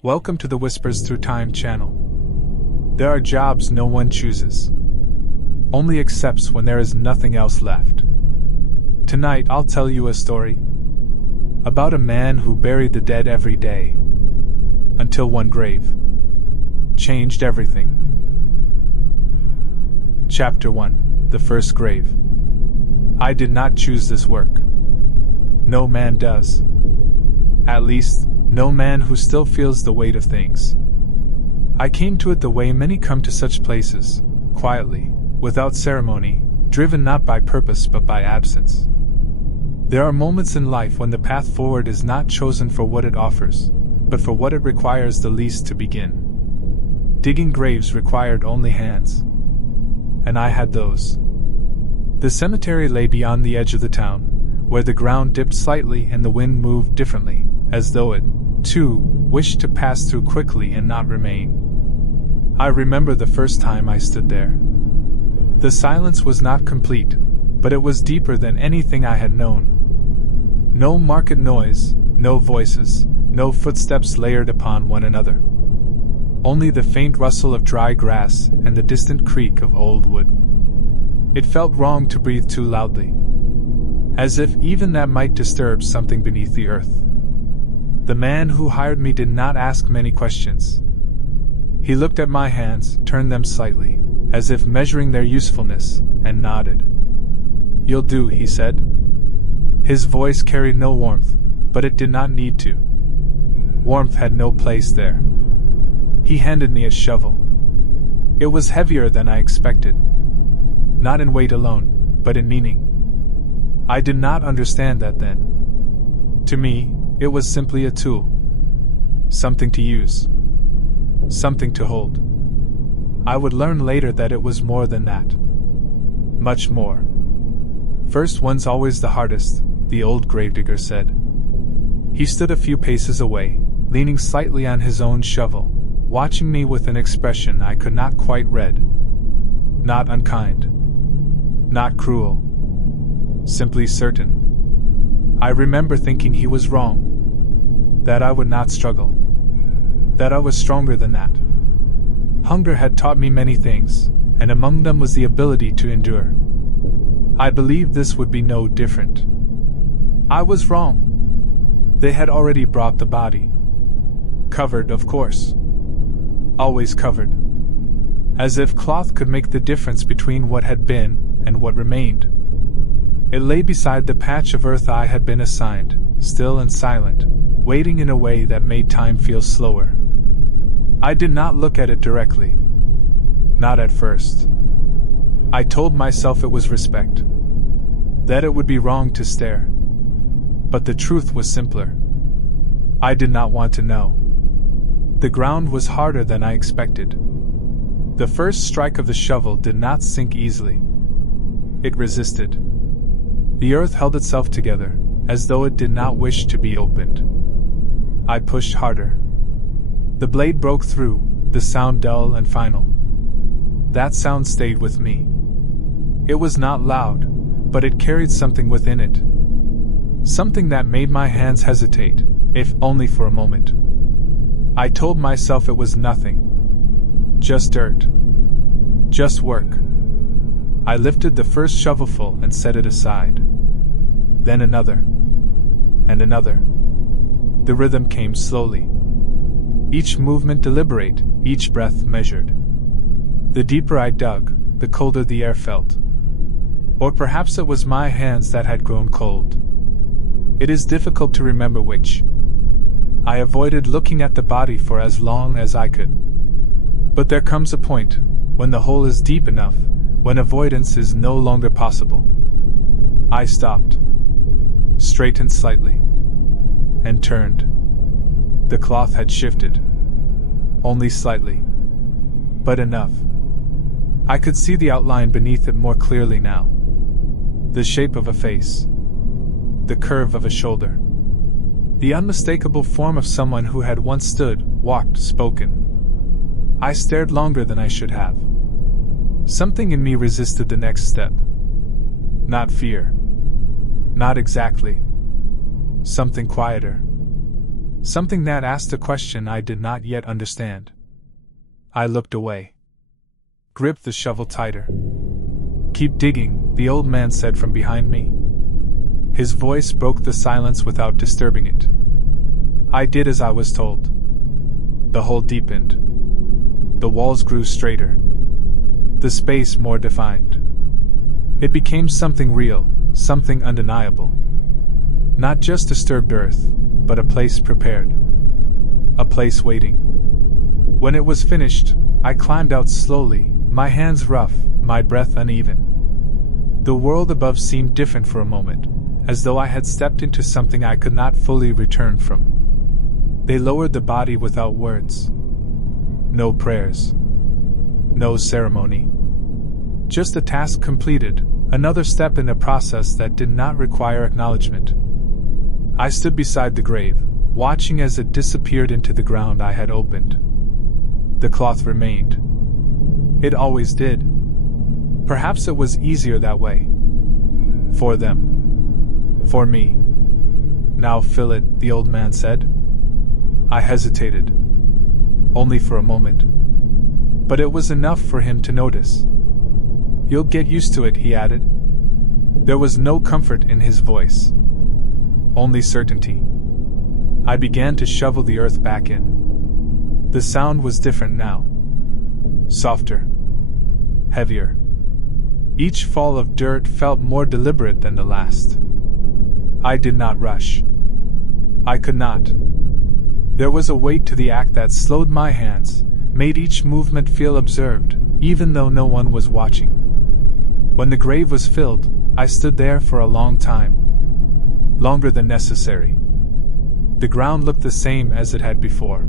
Welcome to the Whispers Through Time channel. There are jobs no one chooses, only accepts when there is nothing else left. Tonight I'll tell you a story about a man who buried the dead every day, until one grave changed everything. Chapter 1: The First Grave. I did not choose this work. No man does. At least, no man who still feels the weight of things. I came to it the way many come to such places, quietly, without ceremony, driven not by purpose but by absence. There are moments in life when the path forward is not chosen for what it offers, but for what it requires the least to begin. Digging graves required only hands, and I had those. The cemetery lay beyond the edge of the town, where the ground dipped slightly and the wind moved differently, as though it, too, wished to pass through quickly and not remain. I remember the first time I stood there. The silence was not complete, but it was deeper than anything I had known. No market noise, no voices, no footsteps layered upon one another. Only the faint rustle of dry grass and the distant creak of old wood. It felt wrong to breathe too loudly, as if even that might disturb something beneath the earth. The man who hired me did not ask many questions. He looked at my hands, turned them slightly, as if measuring their usefulness, and nodded. "You'll do," he said. His voice carried no warmth, but it did not need to. Warmth had no place there. He handed me a shovel. It was heavier than I expected. Not in weight alone, but in meaning. I did not understand that then. To me, it was simply a tool. Something to use. Something to hold. I would learn later that it was more than that. Much more. First one's always the hardest, the old gravedigger said. He stood a few paces away, leaning slightly on his own shovel, watching me with an expression I could not quite read. Not unkind. Not cruel. Simply certain. I remember thinking he was wrong. That I would not struggle. That I was stronger than that. Hunger had taught me many things, and among them was the ability to endure. I believed this would be no different. I was wrong. They had already brought the body. Covered, of course. Always covered. As if cloth could make the difference between what had been and what remained. It lay beside the patch of earth I had been assigned, still and silent, waiting in a way that made time feel slower. I did not look at it directly. Not at first. I told myself it was respect. That it would be wrong to stare. But the truth was simpler. I did not want to know. The ground was harder than I expected. The first strike of the shovel did not sink easily. It resisted. The earth held itself together, as though it did not wish to be opened. I pushed harder. The blade broke through, the sound dull and final. That sound stayed with me. It was not loud, but it carried something within it. Something that made my hands hesitate, if only for a moment. I told myself it was nothing. Just dirt. Just work. I lifted the first shovelful and set it aside. Then another. And another. The rhythm came slowly. Each movement deliberate, each breath measured. The deeper I dug, the colder the air felt. Or perhaps it was my hands that had grown cold. It is difficult to remember which. I avoided looking at the body for as long as I could. But there comes a point, when the hole is deep enough, when avoidance is no longer possible. I stopped. Straightened slightly. And turned. The cloth had shifted. Only slightly. But enough. I could see the outline beneath it more clearly now. The shape of a face. The curve of a shoulder. The unmistakable form of someone who had once stood, walked, spoken. I stared longer than I should have. Something in me resisted the next step. Not fear. Not exactly. Something quieter. Something that asked a question I did not yet understand. I looked away. Gripped the shovel tighter. "Keep digging," the old man said from behind me. His voice broke the silence without disturbing it. I did as I was told. The hole deepened. The walls grew straighter. The space more defined. It became something real, something undeniable. Not just disturbed earth, but a place prepared. A place waiting. When it was finished, I climbed out slowly, my hands rough, my breath uneven. The world above seemed different for a moment, as though I had stepped into something I could not fully return from. They lowered the body without words. No prayers. No ceremony. Just a task completed, another step in a process that did not require acknowledgement. I stood beside the grave, watching as it disappeared into the ground I had opened. The cloth remained. It always did. Perhaps it was easier that way. For them. For me. "Now fill it," the old man said. I hesitated. Only for a moment. But it was enough for him to notice. "You'll get used to it," he added. There was no comfort in his voice. Only certainty. I began to shovel the earth back in. The sound was different now. Softer. Heavier. Each fall of dirt felt more deliberate than the last. I did not rush. I could not. There was a weight to the act that slowed my hands, made each movement feel observed, even though no one was watching. When the grave was filled, I stood there for a long time. Longer than necessary. The ground looked the same as it had before.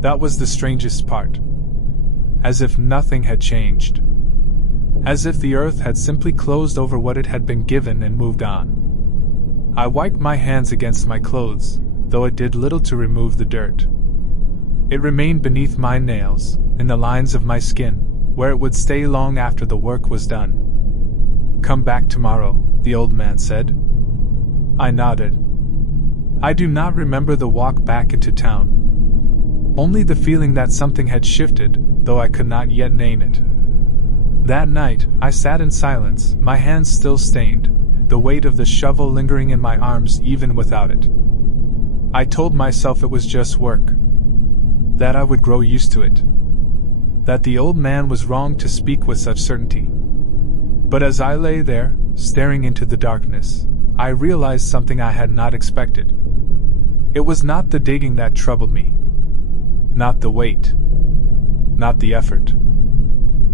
That was the strangest part. As if nothing had changed. As if the earth had simply closed over what it had been given and moved on. I wiped my hands against my clothes, though it did little to remove the dirt. It remained beneath my nails, in the lines of my skin, where it would stay long after the work was done. "Come back tomorrow," the old man said. I nodded. I do not remember the walk back into town. Only the feeling that something had shifted, though I could not yet name it. That night, I sat in silence, my hands still stained, the weight of the shovel lingering in my arms even without it. I told myself it was just work. That I would grow used to it. That the old man was wrong to speak with such certainty. But as I lay there, staring into the darkness, I realized something I had not expected. It was not the digging that troubled me. Not the weight. Not the effort.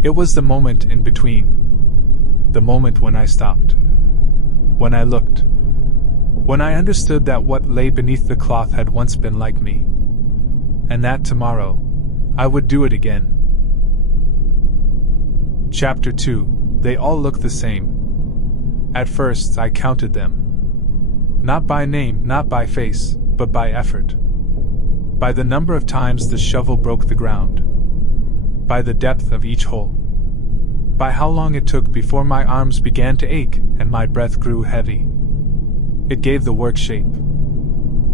It was the moment in between. The moment when I stopped. When I looked. When I understood that what lay beneath the cloth had once been like me. And that tomorrow, I would do it again. Chapter 2. They all look the same. At first, I counted them. Not by name, not by face, but by effort. By the number of times the shovel broke the ground. By the depth of each hole. By how long it took before my arms began to ache and my breath grew heavy. It gave the work shape.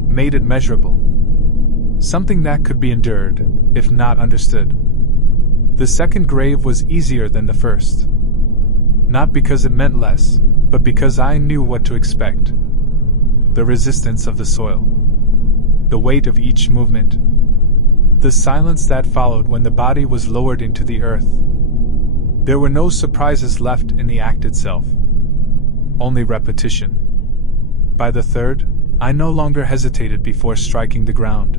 Made it measurable. Something that could be endured, if not understood. The second grave was easier than the first. Not because it meant less, but because I knew what to expect. The resistance of the soil. The weight of each movement. The silence that followed when the body was lowered into the earth. There were no surprises left in the act itself. Only repetition. By the third, I no longer hesitated before striking the ground.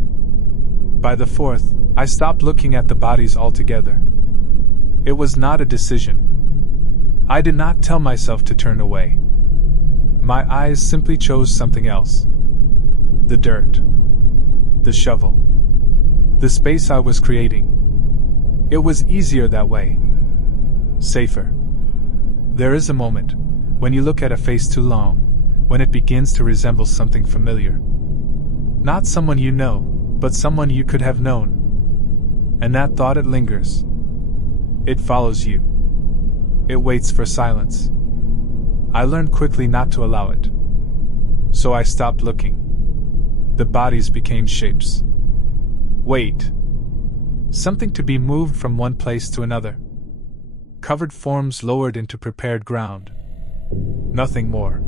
By the fourth, I stopped looking at the bodies altogether. It was not a decision. I did not tell myself to turn away. My eyes simply chose something else. The dirt. The shovel. The space I was creating. It was easier that way. Safer. There is a moment, when you look at a face too long, when it begins to resemble something familiar. Not someone you know, but someone you could have known. And that thought, it lingers. It follows you. It waits for silence. I learned quickly not to allow it. So I stopped looking. The bodies became shapes. Wait. Something to be moved from one place to another. Covered forms lowered into prepared ground. Nothing more.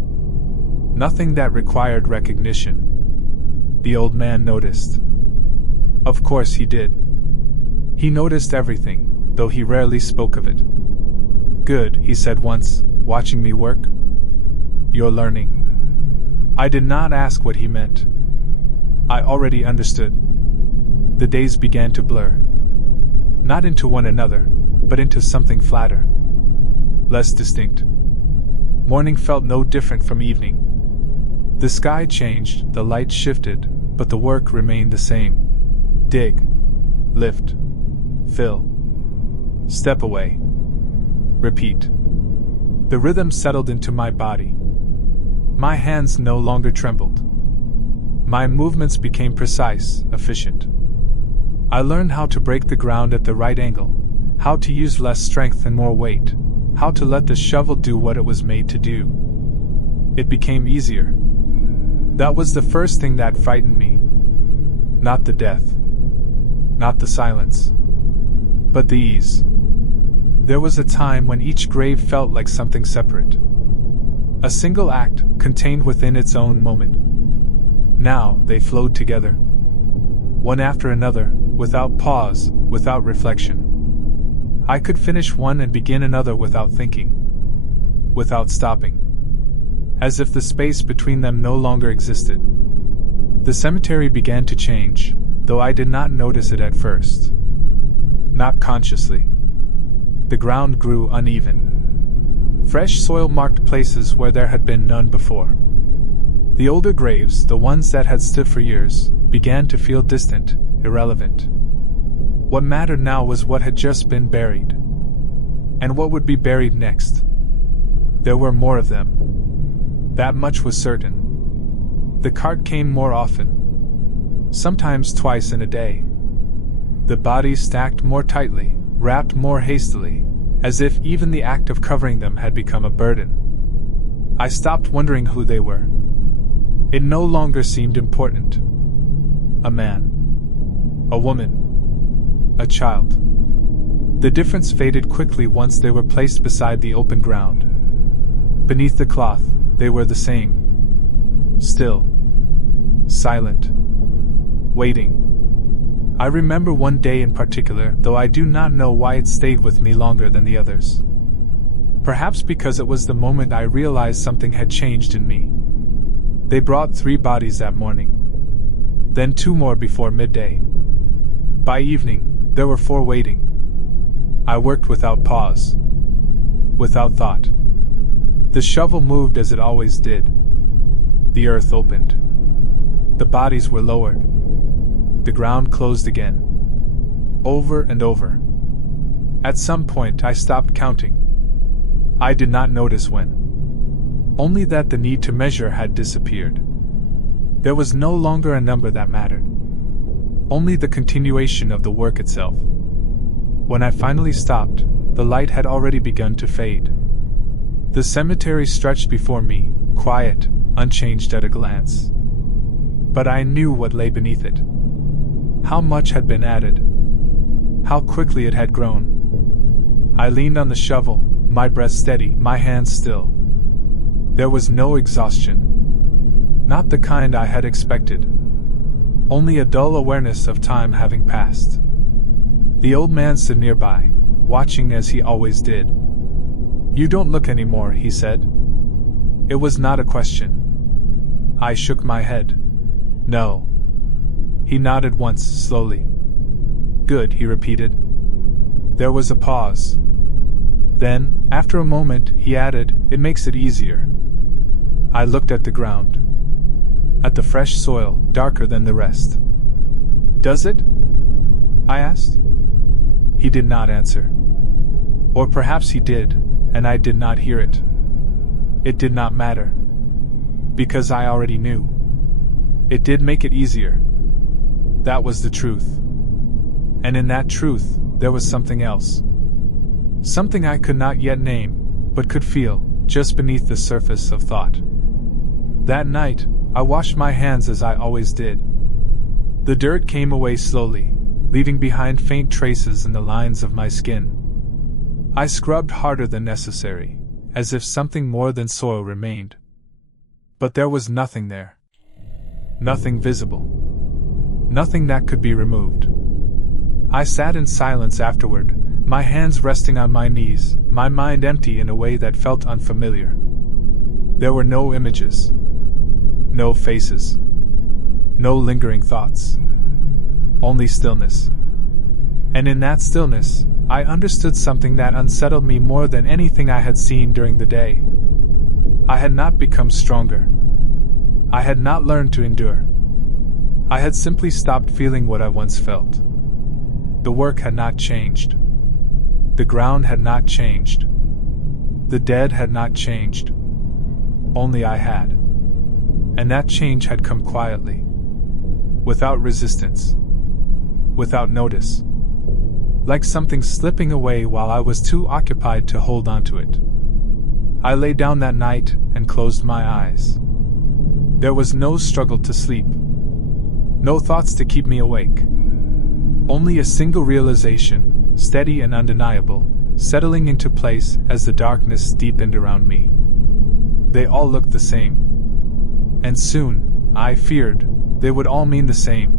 Nothing that required recognition. The old man noticed. Of course he did. He noticed everything, though he rarely spoke of it. Good, he said once, watching me work. You're learning. I did not ask what he meant. I already understood. The days began to blur. Not into one another, but into something flatter. Less distinct. Morning felt no different from evening. The sky changed, the light shifted, but the work remained the same. Dig. Lift. Fill. Step away. Repeat. The rhythm settled into my body. My hands no longer trembled. My movements became precise, efficient. I learned how to break the ground at the right angle, how to use less strength and more weight, how to let the shovel do what it was made to do. It became easier. That was the first thing that frightened me. Not the death. Not the silence. But the ease. There was a time when each grave felt like something separate. A single act, contained within its own moment. Now, they flowed together. One after another, without pause, without reflection. I could finish one and begin another without thinking. Without stopping. As if the space between them no longer existed. The cemetery began to change, though I did not notice it at first. Not consciously. The ground grew uneven. Fresh soil marked places where there had been none before. The older graves, the ones that had stood for years, began to feel distant, irrelevant. What mattered now was what had just been buried. And what would be buried next. There were more of them. That much was certain. The cart came more often. Sometimes twice in a day. The bodies stacked more tightly, wrapped more hastily, as if even the act of covering them had become a burden. I stopped wondering who they were. It no longer seemed important. A man. A woman. A child. The difference faded quickly once they were placed beside the open ground. Beneath the cloth, they were the same. Still. Silent. Waiting. I remember one day in particular, though I do not know why it stayed with me longer than the others. Perhaps because it was the moment I realized something had changed in me. They brought 3 bodies that morning. Then 2 more before midday. By evening, there were 4 waiting. I worked without pause. Without thought. The shovel moved as it always did. The earth opened. The bodies were lowered. The ground closed again. Over and over. At some point I stopped counting. I did not notice when. Only that the need to measure had disappeared. There was no longer a number that mattered. Only the continuation of the work itself. When I finally stopped, the light had already begun to fade. The cemetery stretched before me, quiet, unchanged at a glance. But I knew what lay beneath it. How much had been added. How quickly it had grown. I leaned on the shovel, my breath steady, my hands still. There was no exhaustion. Not the kind I had expected. Only a dull awareness of time having passed. The old man stood nearby, watching as he always did. "You don't look anymore," he said. It was not a question. I shook my head. "No." He nodded once, slowly. "Good," he repeated. There was a pause. Then, after a moment, he added, "It makes it easier." I looked at the ground. At the fresh soil, darker than the rest. "Does it?" I asked. He did not answer. Or perhaps he did, and I did not hear it. It did not matter. Because I already knew. It did make it easier. That was the truth. And in that truth, there was something else. Something I could not yet name, but could feel, just beneath the surface of thought. That night, I washed my hands as I always did. The dirt came away slowly, leaving behind faint traces in the lines of my skin. I scrubbed harder than necessary, as if something more than soil remained. But there was nothing there. Nothing visible. Nothing that could be removed. I sat in silence afterward, my hands resting on my knees, my mind empty in a way that felt unfamiliar. There were no images. No faces. No lingering thoughts. Only stillness. And in that stillness, I understood something that unsettled me more than anything I had seen during the day. I had not become stronger. I had not learned to endure. I had simply stopped feeling what I once felt. The work had not changed. The ground had not changed. The dead had not changed. Only I had. And that change had come quietly. Without resistance. Without notice. Like something slipping away while I was too occupied to hold on to it. I lay down that night and closed my eyes. There was no struggle to sleep. No thoughts to keep me awake. Only a single realization, steady and undeniable, settling into place as the darkness deepened around me. They all looked the same. And soon, I feared, they would all mean the same.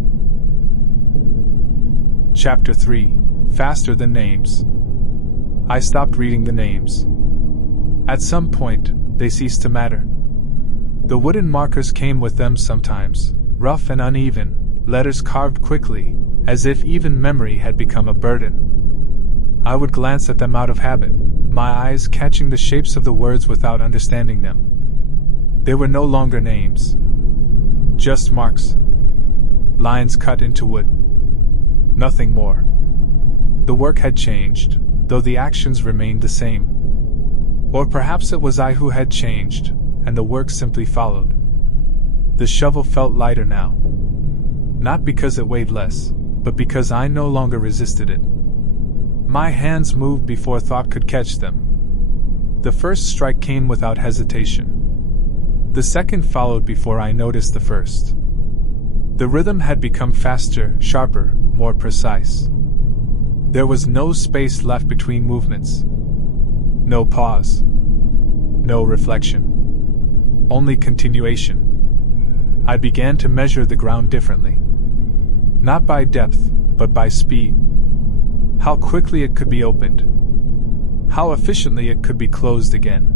Chapter 3. Faster than names. I stopped reading the names. At some point, they ceased to matter. The wooden markers came with them sometimes, rough and uneven, letters carved quickly, as if even memory had become a burden. I would glance at them out of habit, my eyes catching the shapes of the words without understanding them. They were no longer names. Just marks. Lines cut into wood. Nothing more. The work had changed, though the actions remained the same. Or perhaps it was I who had changed, and the work simply followed. The shovel felt lighter now. Not because it weighed less, but because I no longer resisted it. My hands moved before thought could catch them. The first strike came without hesitation. The second followed before I noticed the first. The rhythm had become faster, sharper, more precise. There was no space left between movements. No pause. No reflection. Only continuation. I began to measure the ground differently. Not by depth, but by speed. How quickly it could be opened. How efficiently it could be closed again.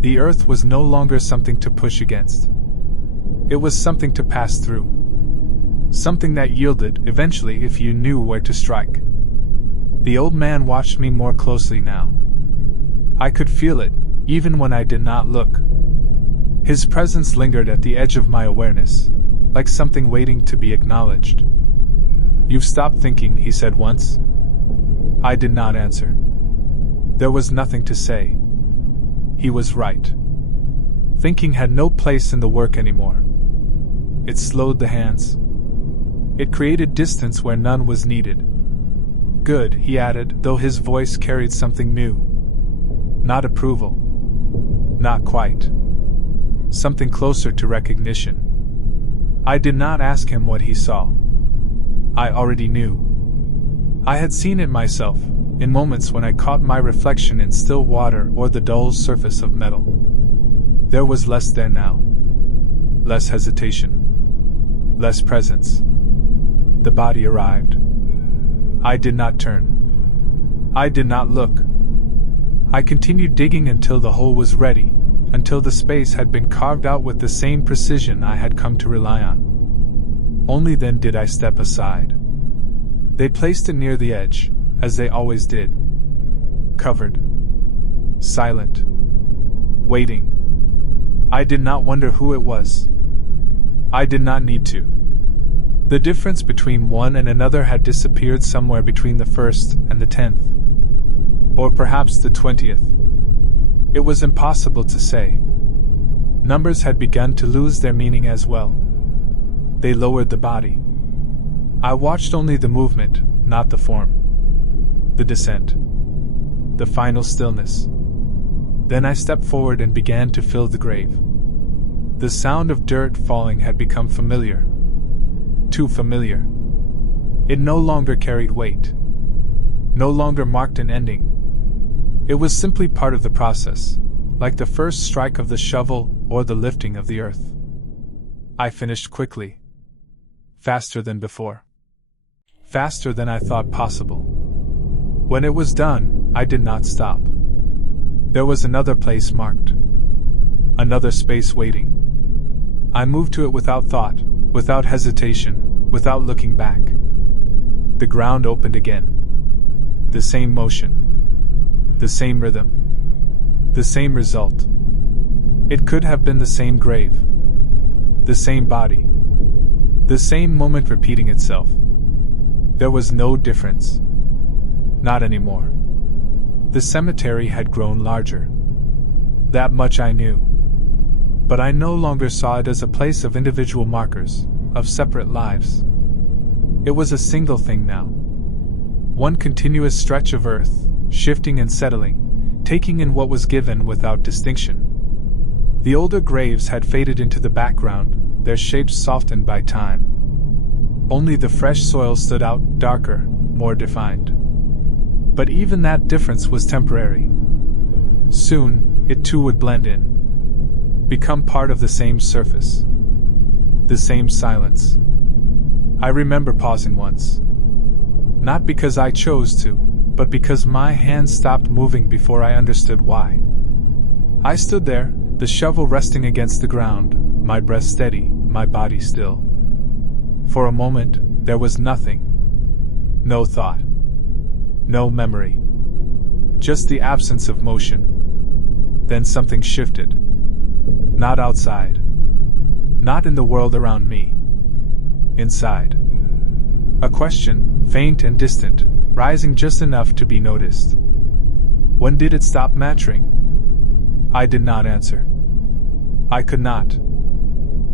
The earth was no longer something to push against. It was something to pass through. Something that yielded, eventually, if you knew where to strike. The old man watched me more closely now. I could feel it, even when I did not look. His presence lingered at the edge of my awareness, like something waiting to be acknowledged. "You've stopped thinking," he said once. I did not answer. There was nothing to say. He was right. Thinking had no place in the work anymore. It slowed the hands. It created distance where none was needed. "Good," he added, though his voice carried something new. Not approval. Not quite. Something closer to recognition. I did not ask him what he saw. I already knew. I had seen it myself, in moments when I caught my reflection in still water or the dull surface of metal. There was less there now. Less hesitation. Less presence. The body arrived. I did not turn. I did not look. I continued digging until the hole was ready, until the space had been carved out with the same precision I had come to rely on. Only then did I step aside. They placed it near the edge, as they always did. Covered. Silent. Waiting. I did not wonder who it was. I did not need to. The difference between one and another had disappeared somewhere between the 1st and the 10th. Or perhaps the 20th. It was impossible to say. Numbers had begun to lose their meaning as well. They lowered the body. I watched only the movement, not the form. The descent. The final stillness. Then I stepped forward and began to fill the grave. The sound of dirt falling had become familiar. Too familiar. It no longer carried weight. No longer marked an ending. It was simply part of the process, like the first strike of the shovel or the lifting of the earth. I finished quickly. Faster than before. Faster than I thought possible. When it was done, I did not stop. There was another place marked. Another space waiting. I moved to it without thought, without hesitation, without looking back. The ground opened again. The same motion. The same rhythm. The same result. It could have been the same grave. The same body. The same moment repeating itself. There was no difference. Not anymore. The cemetery had grown larger. That much I knew. But I no longer saw it as a place of individual markers, of separate lives. It was a single thing now. One continuous stretch of earth, shifting and settling, taking in what was given without distinction. The older graves had faded into the background, their shapes softened by time. Only the fresh soil stood out, darker, more defined. But even that difference was temporary. Soon, it too would blend in. Become part of the same surface. The same silence. I remember pausing once. Not because I chose to, but because my hands stopped moving before I understood why. I stood there, the shovel resting against the ground, my breath steady, my body still. For a moment, there was nothing. No thought. No memory. Just the absence of motion. Then something shifted. Not outside. Not in the world around me. Inside. A question, faint and distant, rising just enough to be noticed. When did it stop mattering? I did not answer. I could not.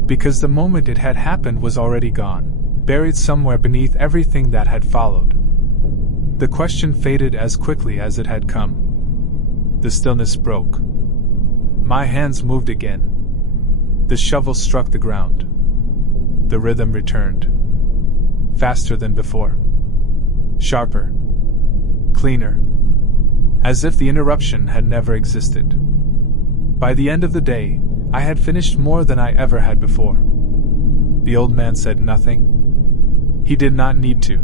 Because the moment it had happened was already gone, buried somewhere beneath everything that had followed. The question faded as quickly as it had come. The stillness broke. My hands moved again. The shovel struck the ground. The rhythm returned. Faster than before. Sharper. Cleaner. As if the interruption had never existed. By the end of the day, I had finished more than I ever had before. The old man said nothing. He did not need to.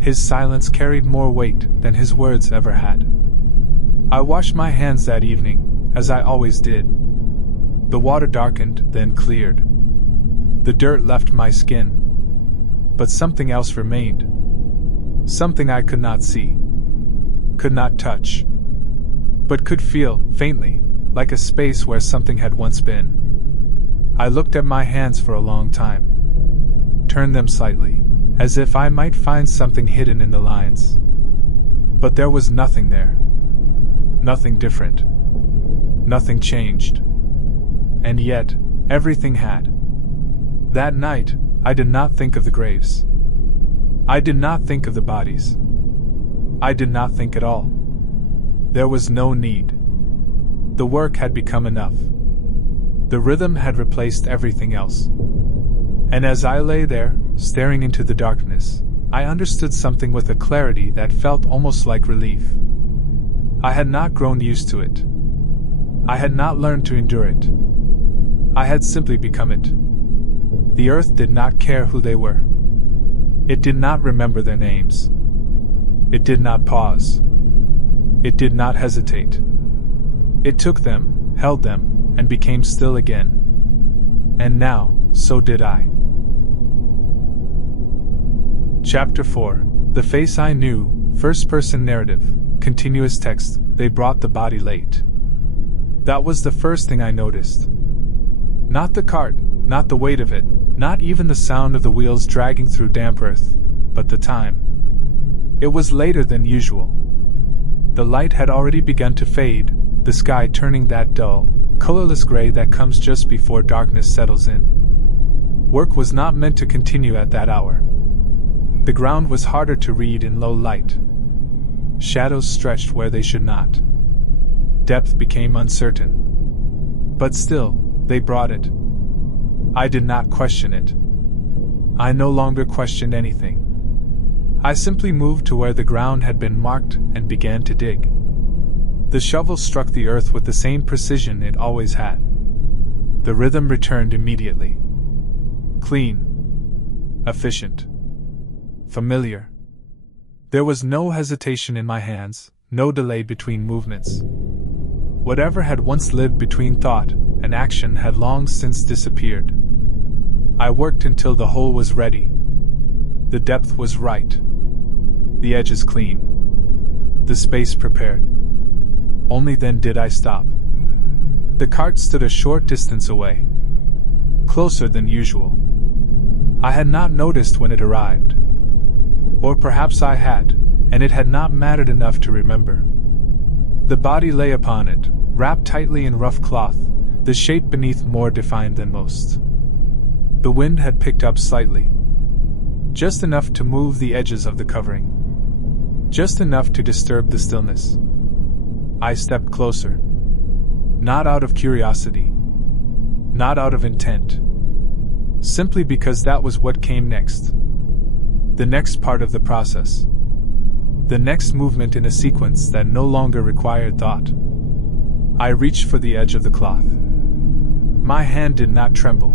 His silence carried more weight than his words ever had. I washed my hands that evening, as I always did. The water darkened, then cleared. The dirt left my skin. But something else remained. Something I could not see. Could not touch. But could feel, faintly, like a space where something had once been. I looked at my hands for a long time. Turned them slightly, as if I might find something hidden in the lines. But there was nothing there. Nothing different. Nothing changed. And yet, everything had. That night, I did not think of the graves. I did not think of the bodies. I did not think at all. There was no need. The work had become enough. The rhythm had replaced everything else. And as I lay there, staring into the darkness, I understood something with a clarity that felt almost like relief. I had not grown used to it. I had not learned to endure it. I had simply become it. The earth did not care who they were. It did not remember their names. It did not pause. It did not hesitate. It took them, held them, and became still again. And now, so did I. Chapter 4. The Face I Knew, First-Person Narrative, Continuous Text. They brought the body late. That was the first thing I noticed. Not the cart, not the weight of it, not even the sound of the wheels dragging through damp earth, but the time. It was later than usual. The light had already begun to fade, the sky turning that dull, colorless gray that comes just before darkness settles in. Work was not meant to continue at that hour. The ground was harder to read in low light. Shadows stretched where they should not. Depth became uncertain. But still, They brought it. I did not question it. I no longer questioned anything. I simply moved to where the ground had been marked and began to dig. The shovel struck the earth with the same precision it always had. The rhythm returned immediately. Clean. Efficient. Familiar. There was no hesitation in my hands, no delay between movements. Whatever had once lived between thought and action had long since disappeared. I worked until the hole was ready. The depth was right. The edges clean. The space prepared. Only then did I stop. The cart stood a short distance away. Closer than usual. I had not noticed when it arrived. Or perhaps I had, and it had not mattered enough to remember. The body lay upon it, wrapped tightly in rough cloth, the shape beneath more defined than most. The wind had picked up slightly. Just enough to move the edges of the covering. Just enough to disturb the stillness. I stepped closer. Not out of curiosity. Not out of intent. Simply because that was what came next. The next part of the process. The next movement in a sequence that no longer required thought. I reached for the edge of the cloth. My hand did not tremble.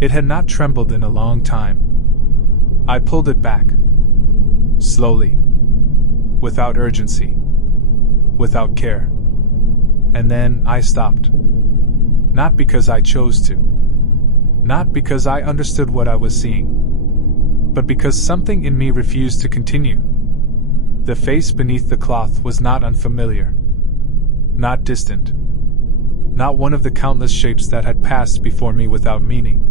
It had not trembled in a long time. I pulled it back. Slowly. Without urgency. Without care. And then I stopped. Not because I chose to. Not because I understood what I was seeing. But because something in me refused to continue. The face beneath the cloth was not unfamiliar. Not distant. Not one of the countless shapes that had passed before me without meaning.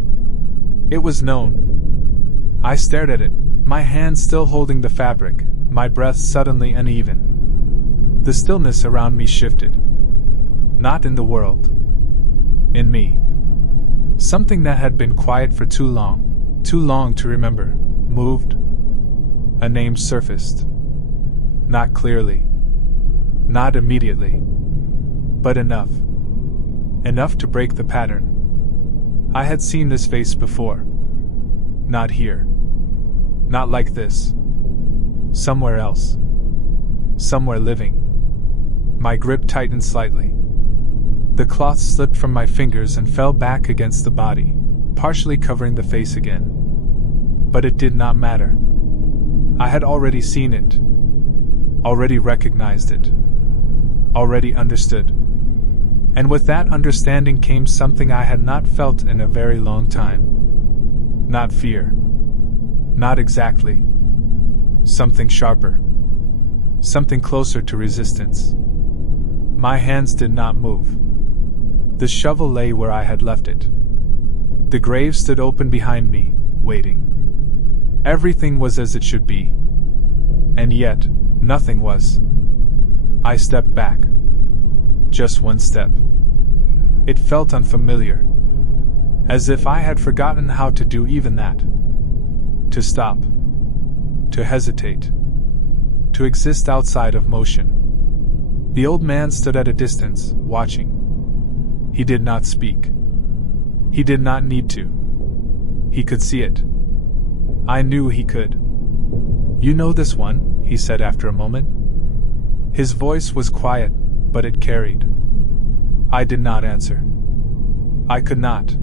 It was known. I stared at it, my hand still holding the fabric, my breath suddenly uneven. The stillness around me shifted. Not in the world. In me. Something that had been quiet for too long to remember, moved. A name surfaced. Not clearly. Not immediately. But enough. Enough to break the pattern. I had seen this face before. Not here. Not like this. Somewhere else. Somewhere living. My grip tightened slightly. The cloth slipped from my fingers and fell back against the body, partially covering the face again. But it did not matter. I had already seen it. Already recognized it. Already understood. And with that understanding came something I had not felt in a very long time. Not fear. Not exactly. Something sharper. Something closer to resistance. My hands did not move. The shovel lay where I had left it. The grave stood open behind me, waiting. Everything was as it should be. And yet, nothing was. I stepped back. Just one step. It felt unfamiliar. As if I had forgotten how to do even that. To stop. To hesitate. To exist outside of motion. The old man stood at a distance, watching. He did not speak. He did not need to. He could see it. I knew he could. "You know this one," he said after a moment. His voice was quiet, but it carried. I did not answer. I could not.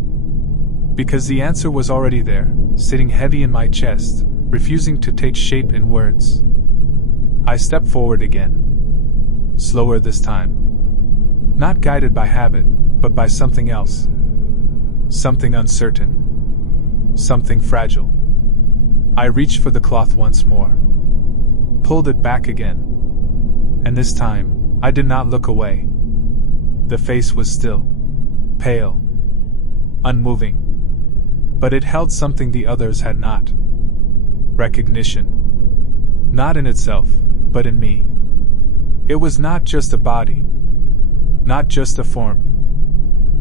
Because the answer was already there, sitting heavy in my chest, refusing to take shape in words. I stepped forward again. Slower this time. Not guided by habit, but by something else. Something uncertain. Something fragile. I reached for the cloth once more. Pulled it back again. And this time, I did not look away. The face was still. Pale. Unmoving. But it held something the others had not. Recognition. Not in itself, but in me. It was not just a body. Not just a form.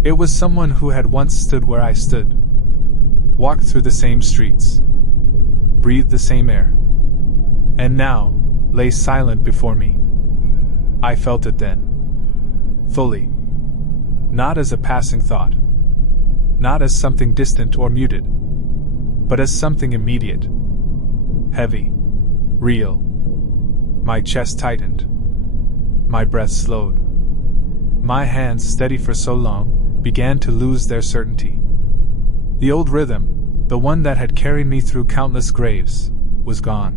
It was someone who had once stood where I stood. Walked through the same streets. Breathed the same air. And now, lay silent before me. I felt it then. Fully. Not as a passing thought. not as something distant or muted, but as something immediate, heavy, real. My chest tightened. My breath slowed. My hands, steady for so long, began to lose their certainty. The old rhythm, the one that had carried me through countless graves, was gone.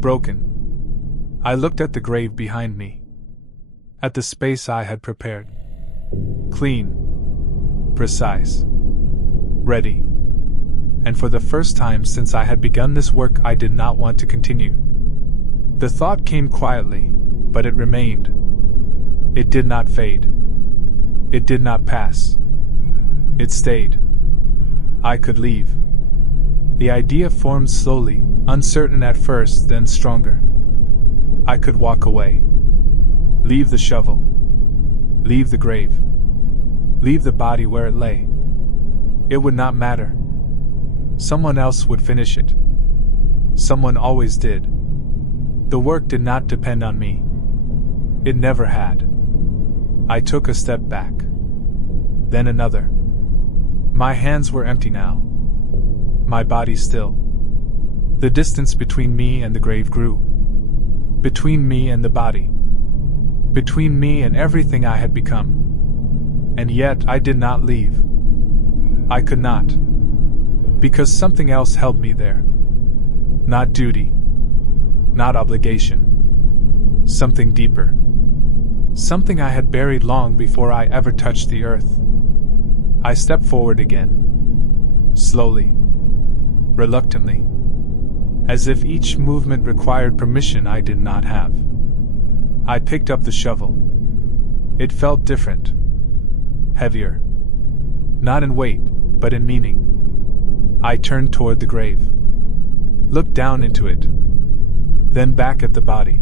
Broken. I looked at the grave behind me. At the space I had prepared. Clean. Precise. Ready. And for the first time since I had begun this work, I did not want to continue. The thought came quietly, but it remained. It did not fade. It did not pass. It stayed. I could leave. The idea formed slowly, uncertain at first, then stronger. I could walk away. Leave the shovel. Leave the grave. Leave the body where it lay. It would not matter. Someone else would finish it. Someone always did. The work did not depend on me. It never had. I took a step back. Then another. My hands were empty now. My body still. The distance between me and the grave grew. Between me and the body. Between me and everything I had become. And yet I did not leave. I could not. Because something else held me there. Not duty. Not obligation. Something deeper. Something I had buried long before I ever touched the earth. I stepped forward again. Slowly. Reluctantly. As if each movement required permission I did not have. I picked up the shovel. It felt different. Heavier. Not in weight, but in meaning. I turned toward the grave. Looked down into it. Then back at the body.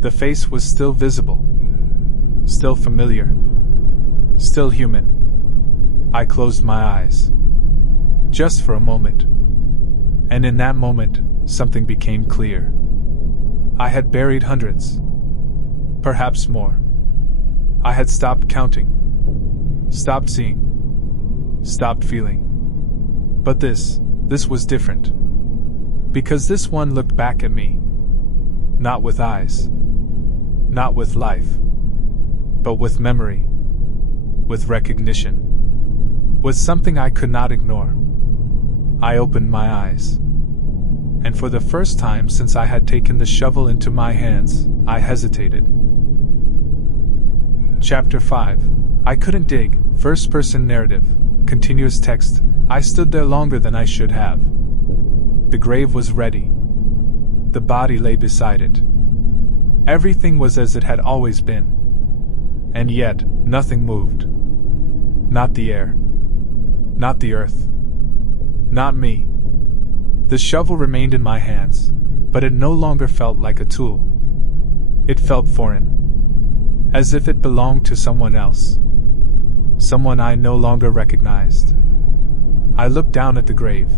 The face was still visible. Still familiar. Still human. I closed my eyes. Just for a moment. And in that moment, something became clear. I had buried hundreds. Perhaps more. I had stopped counting. Stopped seeing. Stopped feeling. But this was different. Because this one looked back at me. Not with eyes. Not with life. But with memory. With recognition. With something I could not ignore. I opened my eyes. And for the first time since I had taken the shovel into my hands, I hesitated. Chapter 5. I couldn't dig. First-person narrative. Continuous text. I stood there longer than I should have. The grave was ready. The body lay beside it. Everything was as it had always been. And yet, nothing moved. Not the air. Not the earth. Not me. The shovel remained in my hands, but it no longer felt like a tool. It felt foreign. As if it belonged to someone else. Someone I no longer recognized. I looked down at the grave.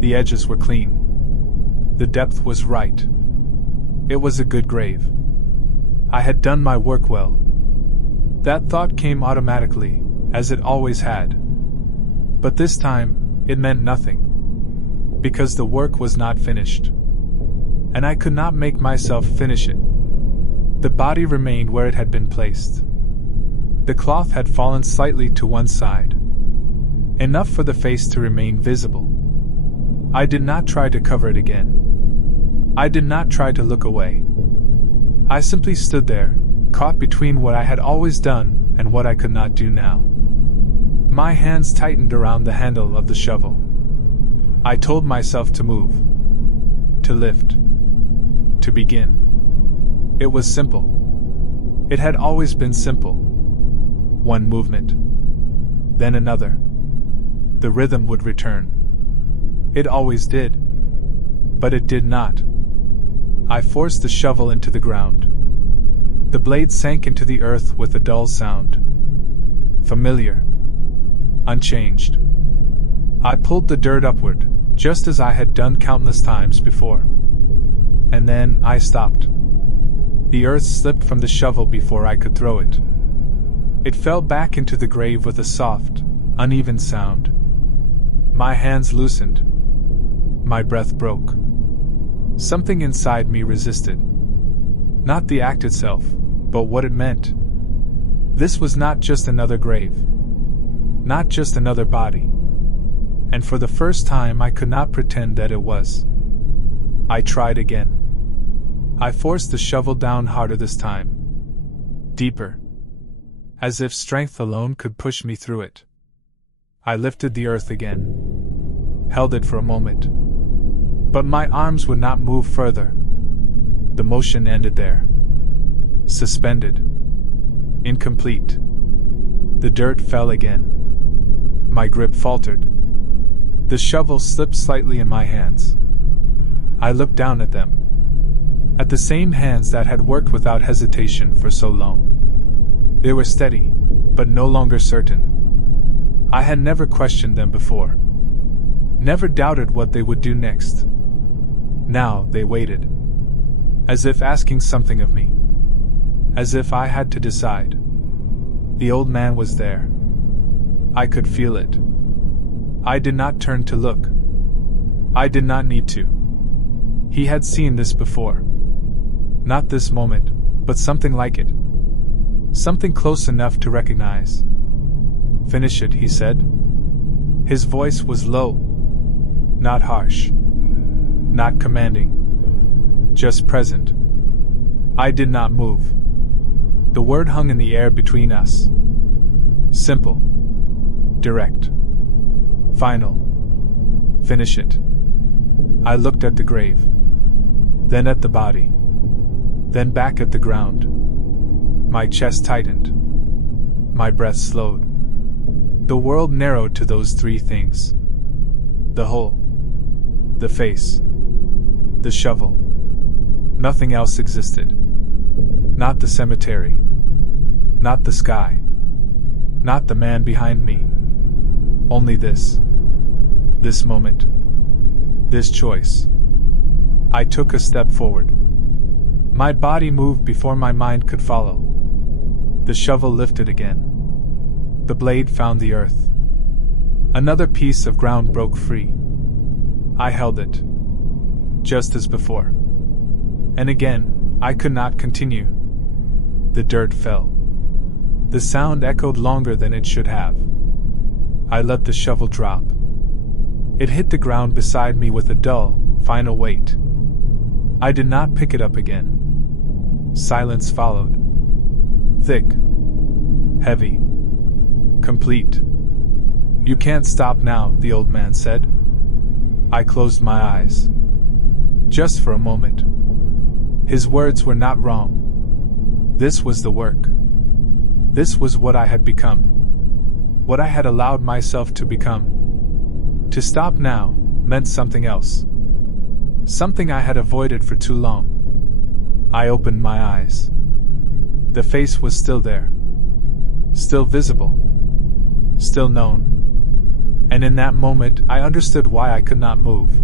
The edges were clean. The depth was right. It was a good grave. I had done my work well. That thought came automatically, as it always had. But this time, it meant nothing. Because the work was not finished. And I could not make myself finish it. The body remained where it had been placed. The cloth had fallen slightly to one side. Enough for the face to remain visible. I did not try to cover it again. I did not try to look away. I simply stood there, caught between what I had always done and what I could not do now. My hands tightened around the handle of the shovel. I told myself to move. To lift. To begin. It was simple. It had always been simple. One movement. Then another. The rhythm would return. It always did. But it did not. I forced the shovel into the ground. The blade sank into the earth with a dull sound. Familiar. Unchanged. I pulled the dirt upward, just as I had done countless times before. And then I stopped. The earth slipped from the shovel before I could throw it. It fell back into the grave with a soft, uneven sound. My hands loosened. My breath broke. Something inside me resisted. Not the act itself, but what it meant. This was not just another grave. Not just another body. And for the first time I could not pretend that it was. I tried again. I forced the shovel down harder this time. Deeper. As if strength alone could push me through it. I lifted the earth again. Held it for a moment. But my arms would not move further. The motion ended there. Suspended. Incomplete. The dirt fell again. My grip faltered. The shovel slipped slightly in my hands. I looked down at them. At the same hands that had worked without hesitation for so long. They were steady, but no longer certain. I had never questioned them before. Never doubted what they would do next. Now they waited. As if asking something of me. As if I had to decide. The old man was there. I could feel it. I did not turn to look. I did not need to. He had seen this before. Not this moment, but something like it. Something close enough to recognize. "Finish it," he said. His voice was low. Not harsh. Not commanding. Just present. I did not move. The word hung in the air between us. Simple. Direct. Final. Finish it. I looked at the grave. Then at the body. Then back at the ground. My chest tightened. My breath slowed. The world narrowed to those three things. The hole. The face. The shovel. Nothing else existed. Not the cemetery. Not the sky. Not the man behind me. Only this. This moment. This choice. I took a step forward. My body moved before my mind could follow. The shovel lifted again. The blade found the earth. Another piece of ground broke free. I held it. Just as before. And again, I could not continue. The dirt fell. The sound echoed longer than it should have. I let the shovel drop. It hit the ground beside me with a dull, final weight. I did not pick it up again. Silence followed. Thick. Heavy. Complete. "You can't stop now," the old man said. I closed my eyes. Just for a moment. His words were not wrong. This was the work. This was what I had become. What I had allowed myself to become. To stop now meant something else. Something I had avoided for too long. I opened my eyes. The face was still there. Still visible. Still known. And in that moment I understood why I could not move.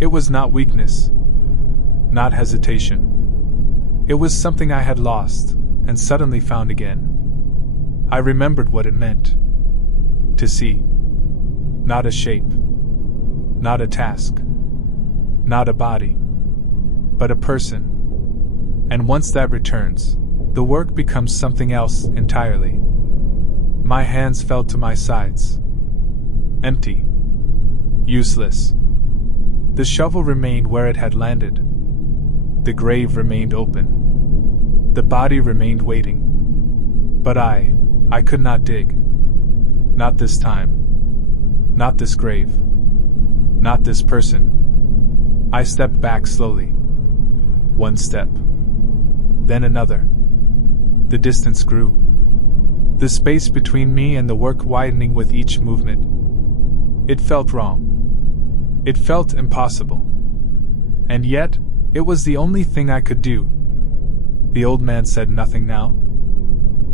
It was not weakness. Not hesitation. It was something I had lost, and suddenly found again. I remembered what it meant. To see. Not a shape. Not a task. Not a body. But a person. And once that returns, the work becomes something else entirely. My hands fell to my sides. Empty. Useless. The shovel remained where it had landed. The grave remained open. The body remained waiting. But I could not dig. Not this time. Not this grave. Not this person. I stepped back slowly. One step. Then another. The distance grew. The space between me and the work widening with each movement. It felt wrong. It felt impossible. And yet, it was the only thing I could do. The old man said nothing now.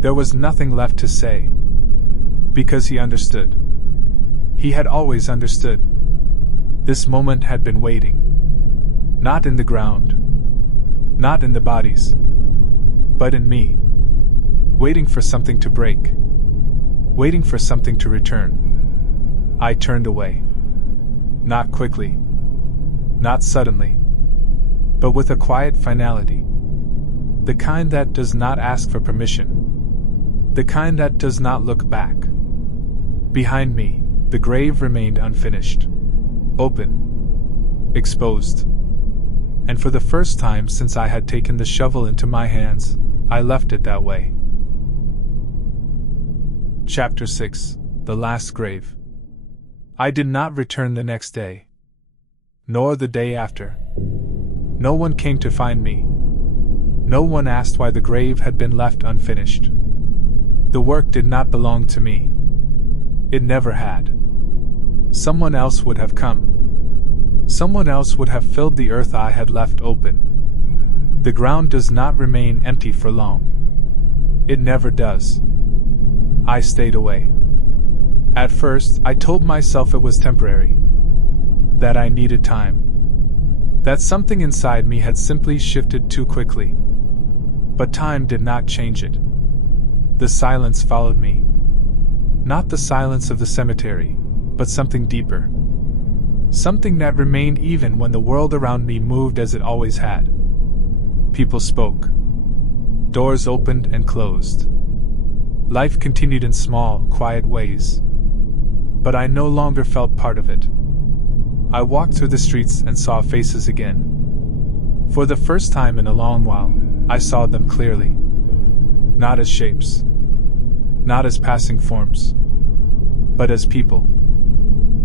There was nothing left to say. Because he understood. He had always understood. This moment had been waiting. Not in the ground. Not in the bodies. But in me. Waiting for something to break. waiting for something to return. I turned away. Not quickly. Not suddenly. But with a quiet finality. The kind that does not ask for permission. The kind that does not look back. Behind me, the grave remained unfinished. Open. Exposed. And for the first time since I had taken the shovel into my hands, I left it that way. Chapter 6: The Last Grave. I did not return the next day. Nor the day after. No one came to find me. No one asked why the grave had been left unfinished. The work did not belong to me. It never had. Someone else would have come. Someone else would have filled the earth I had left open. The ground does not remain empty for long. It never does. I stayed away. At first, I told myself it was temporary. That I needed time. That something inside me had simply shifted too quickly. But time did not change it. The silence followed me. Not the silence of the cemetery, but something deeper. Something that remained even when the world around me moved as it always had. People spoke. Doors opened and closed. Life continued in small, quiet ways. But I no longer felt part of it. I walked through the streets and saw faces again. For the first time in a long while, I saw them clearly. Not as shapes. Not as passing forms. But as people.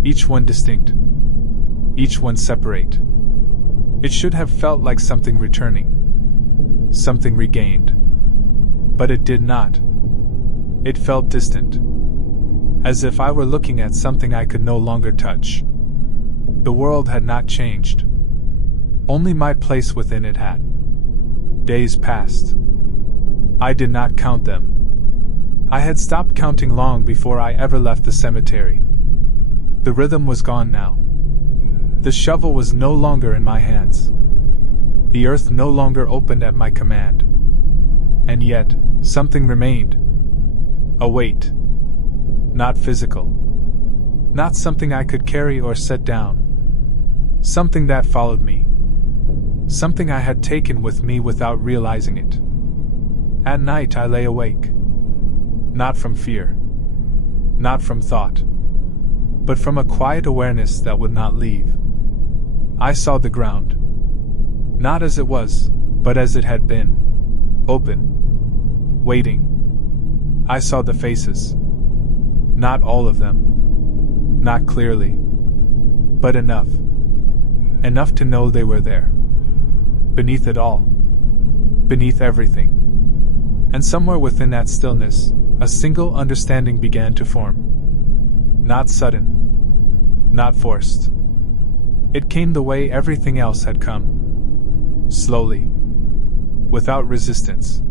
Each one distinct. Each one separate. It should have felt like something returning. Something regained. But it did not. It felt distant. As if I were looking at something I could no longer touch. The world had not changed. Only my place within it had. Days passed. I did not count them. I had stopped counting long before I ever left the cemetery. The rhythm was gone now. The shovel was no longer in my hands. The earth no longer opened at my command. And yet, something remained. A weight. Not physical. Not something I could carry or set down. Something that followed me. Something I had taken with me without realizing it. At night I lay awake. Not from fear. Not from thought. But from a quiet awareness that would not leave. I saw the ground. Not as it was, but as it had been. Open. Waiting. I saw the faces. Not all of them. Not clearly. But enough. Enough to know they were there. Beneath it all. Beneath everything. And somewhere within that stillness, a single understanding began to form. Not sudden. Not forced. It came the way everything else had come. Slowly. Without resistance.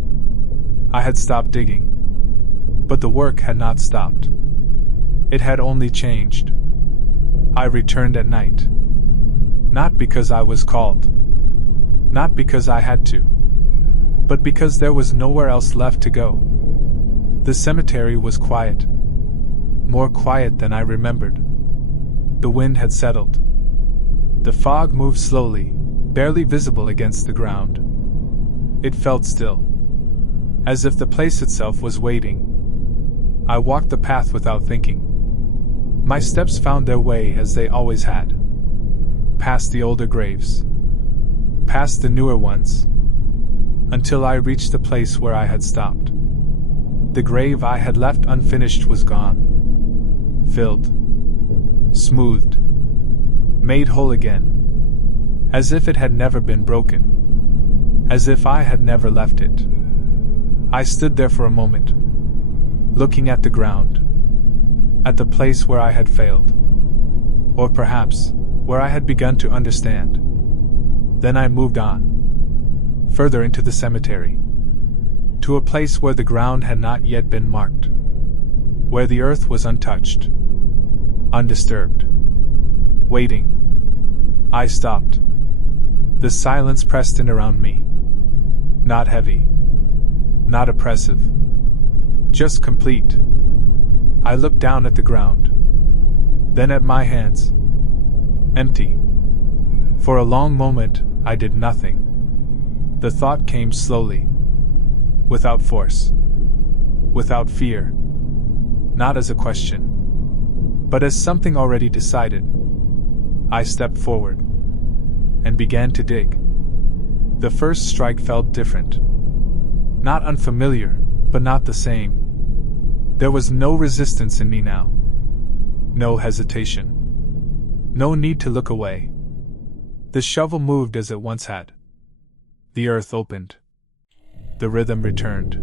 I had stopped digging. But the work had not stopped. It had only changed. I returned at night. Not because I was called. Not because I had to. But because there was nowhere else left to go. The cemetery was quiet. More quiet than I remembered. The wind had settled. The fog moved slowly, barely visible against the ground. It felt still. As if the place itself was waiting. I walked the path without thinking. My steps found their way as they always had. Past the older graves. Past the newer ones. Until I reached the place where I had stopped. The grave I had left unfinished was gone. Filled. Smoothed. Made whole again. As if it had never been broken. As if I had never left it. I stood there for a moment. Looking at the ground. At the place where I had failed. Or perhaps, where I had begun to understand. Then I moved on. Further into the cemetery. To a place where the ground had not yet been marked. Where the earth was untouched. Undisturbed. Waiting. I stopped. The silence pressed in around me. Not heavy. Not oppressive. Just complete. I looked down at the ground, then at my hands. Empty. For a long moment, I did nothing. The thought came slowly, without force, without fear, not as a question, but as something already decided. I stepped forward and began to dig. The first strike felt different. Not unfamiliar, but not the same. There was no resistance in me now. No hesitation. No need to look away. The shovel moved as it once had. The earth opened. The rhythm returned.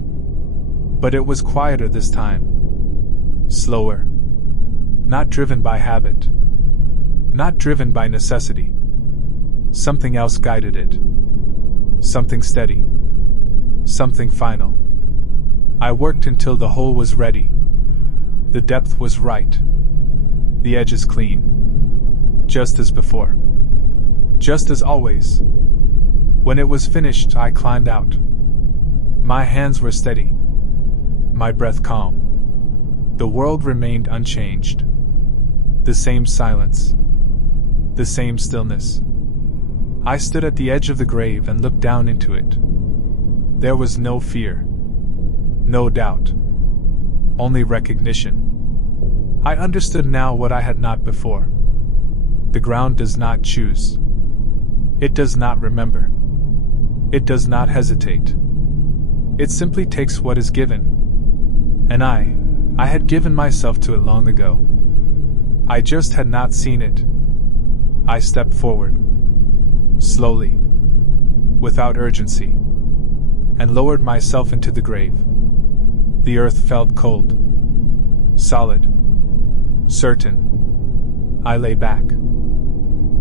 But it was quieter this time. Slower. Not driven by habit. Not driven by necessity. Something else guided it. Something steady. Something final. I worked until the hole was ready. The depth was right. The edges clean. Just as before. Just as always. When it was finished, I climbed out. My hands were steady. My breath calm. The world remained unchanged. The same silence. The same stillness. I stood at the edge of the grave and looked down into it. There was no fear. No doubt. Only recognition. I understood now what I had not before. The ground does not choose. It does not remember. It does not hesitate. It simply takes what is given. And I had given myself to it long ago. I just had not seen it. I stepped forward. Slowly. Without urgency. And lowered myself into the grave. The earth felt cold. Solid. Certain. I lay back.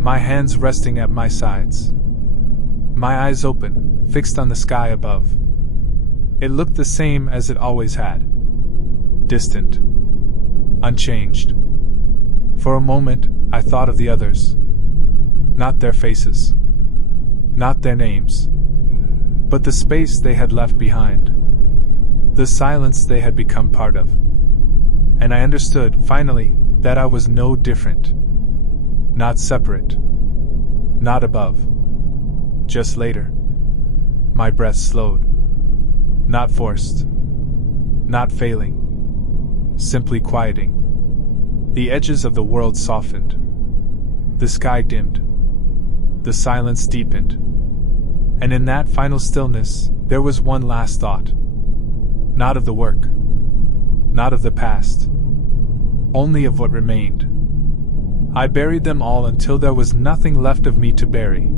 My hands resting at my sides. My eyes open, fixed on the sky above. It looked the same as it always had. Distant. Unchanged. For a moment, I thought of the others. Not their faces. Not their names. But the space they had left behind. The silence they had become part of. And I understood, finally, that I was no different. Not separate. Not above. Just later. My breath slowed. Not forced. Not failing. Simply quieting. The edges of the world softened. The sky dimmed. The silence deepened. And in that final stillness, there was one last thought. Not of the work. Not of the past. Only of what remained. I buried them all until there was nothing left of me to bury.